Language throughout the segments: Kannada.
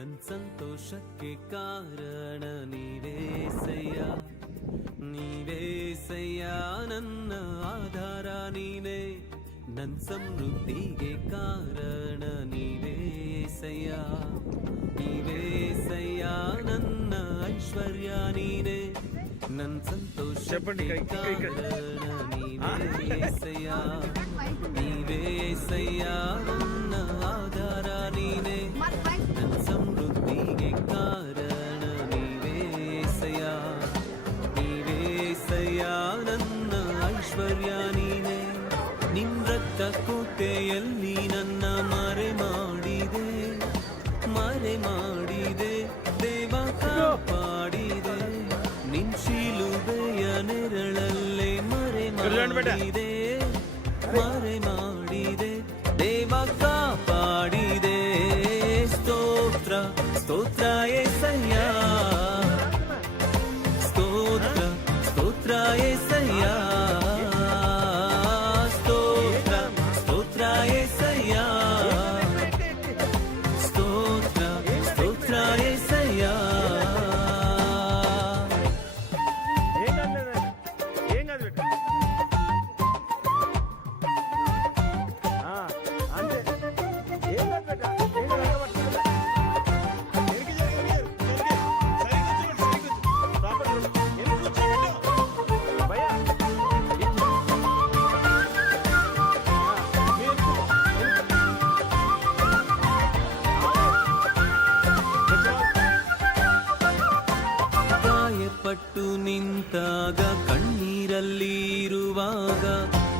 ನನ್ ಸಂತೋಷಕ್ಕೆ ಕಾರಣ ನೀವೇಸಯ್ಯ, ನೀವೇಸಯ್ಯ ನನ್ನ ಆಧಾರ ನೀನೇ, ನನ್ ಸಮೃದ್ಧಿಗೆ ಕಾರಣ ನೀವೇಸಯ್ಯ, ನೀವೇಸಯ್ಯ ನನ್ನ ಐಶ್ವರ್ಯ ನೀನೇ, ನನ್ ಸಂತೋಷಕ್ಕೆ ಕಾರಣ ನೀವೇಸಯ್ಯ, ನೀವೇಸಯ್ಯ ನನ್ನ ಆಧಾರ ನೀನೇ, ನನ್ ಸಮೃದ್ಧಿಗೆ ಕಾರಣ ನೀವೇಸಯ್ಯ, ನೀವೇಸಯ್ಯ ನನ್ನ ಐಶ್ವರ್ಯ ನೀನೇ, ನಿನ್ ರಕ್ತ ಕೋಟೆಯಲ್ಲಿ ನನ್ನ ಮರೆ ಮಾಡಿದೆ, ಮರೆ ಮಾಡಿದೆ ದೇವ ಕಾಪಾಡಿದೆ, ನಿನ್ ಶಿಲುಬೆಯ ನೆರಳಲ್ಲೇ ಮರೆ ಮಾಡಿದೆ, ಮರೆ ಮಾಡಿದೆ ದೇವ ಕಾಪಾಡಿದೆ, ಸ್ತೋತ್ರ ಸ್ತೋತ್ರ యేసయ్య, ಸ್ತೋತ್ರ ಸ್ತೋತ್ರ యేసయ్య, ಸ್ತೋತ್ರ ಸ್ತೋತ್ರ యేసయ్య, ಸ್ತೋತ್ರ ಸ್ತೋತ್ರ యేసయ్య. ಪಟ್ಟು ನಿಂತಾಗ ಕಣ್ಣೀರಲ್ಲಿ ಇರುವಾಗ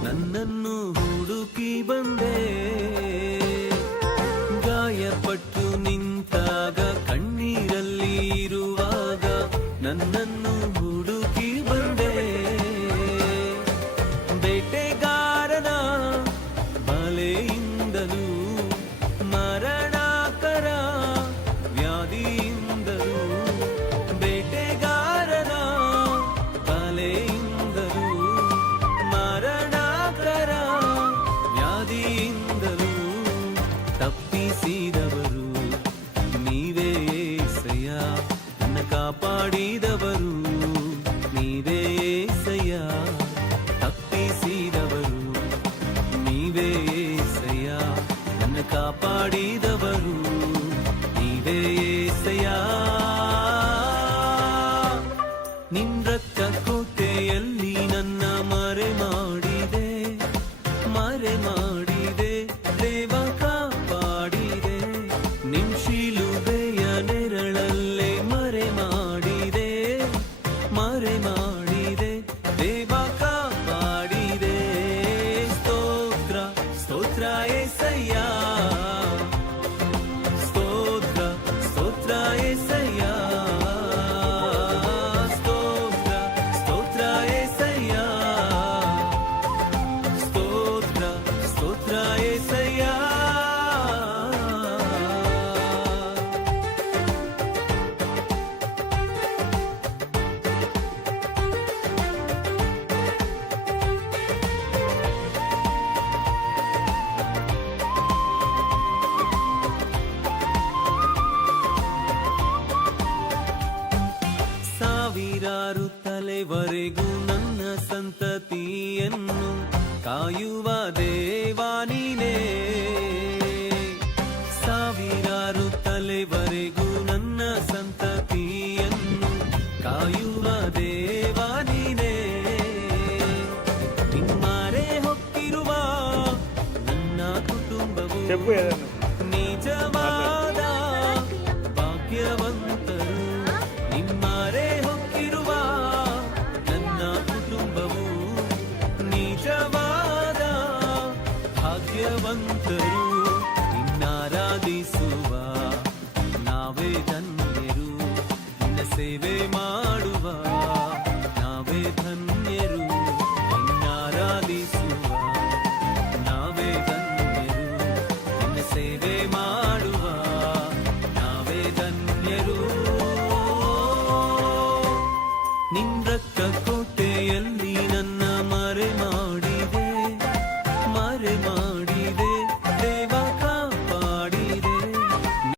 ನನ್ನನ್ನು ಹುಡುಕಿ ಬಂದೆ, ಗಾಯಪಟ್ಟು ನಿಂತಾಗ ಕಣ್ಣೀರಲ್ಲಿ ಇರುವಾಗ ನನ್ನನ್ನು ಹುಡುಕಿ ಬಂದೆ, ಬೇಟೆಗಾರನ ಬಲೆಯಿಂದಲೂ ಮರಣಕರ ವ್ಯಾಧಿಯಿಂದಲೂ, ಬೇಟೆಗಾರನ ಬಲೆಯಿಂದಲೂ ಮರಣಕರ ವ್ಯಾಧಿಯಿಂದಲೂ ತಪ್ಪಿಸಿದವರು ನೀವೇ యేసయ్య, ನನ್ನ ಕಾಪಾಡಿದವರು ನೀವೇ యేసయ్య, ತಪ್ಪಿಸಿದವರು ನೀವೇ యేసయ్య, ನನ್ನ ಕಾಪಾಡಿದವರು ನೀವೇ యేసయ్య, ನಿನ್ ರಕ್ತ ಕೋಟೆಯಲ್ಲಿ ನನ್ನ ಮರೆ ಮಾಡಿದೆ, ಮರೆ ಮಾಡಿದೆ ದೇವ ಕಾಪಾಡಿದೆ, ನಿನ್ ಶಿಲುಬೆಯ ನೆರಳಲ್ಲೇ ಮರೆ ಮಾಡಿದೆ, ಮರೆ ಮಾಡಿದೆ ದೇವ ಕಾಪಾಡಿದೆ, ಸ್ತೋತ್ರ ಸ್ತೋತ್ರ యేసయ్య, ಸ್ತೋತ್ರ ಸ್ತೋತ್ರ యేసయ్య, ಸ್ತೋತ್ರ ಸ್ತೋತ್ರ యేసయ్య, ಸ್ತೋತ್ರ ಸ್ತೋತ್ರ యేసయ్య. ಸಾವಿರಾರು ತಲೆವರೆಗೂ ನನ್ನ ಸಂತತಿಯನ್ನು ಕಾಯುವ ದೇವಾ ನೀನೇ, ಸಾವಿರಾರು ತಲೆವರೆಗೂ ನನ್ನ ಸಂತತಿಯನ್ನು ಕಾಯುವ ದೇವಾ ನೀನೇ, ನಿಮ್ಮರೆ ಹೊಕ್ಕಿರುವ ನನ್ನ ಕುಟುಂಬವು ನಿಜವಾದ ಭಾಗ್ಯವಂತರು, ನಿಮ್ಮರೆ ಹೊಕ್ಕಿರುವ ನನ್ನ ಕುಟುಂಬವು ನಿಜವಾದ ಭಾಗ್ಯವಂತರು, ನಿನ್ನಾರಾಧಿಸುವ ನಾವೇ ಧನ್ಯರು, ನಿನ್ನ ಸೇವೆ ಮಾಡುವ ನಾವೇ ಧನ್ಯರು, ನಿನ್ನಾರಾಧಿಸುವ ನಾವೇ ಧನ್ಯರು, ನಿನ್ನ ಸೇವೆ ಮಾಡುವ ನಾವೇ ಧನ್ಯರು, ನಿನ್ ರಕ್ತ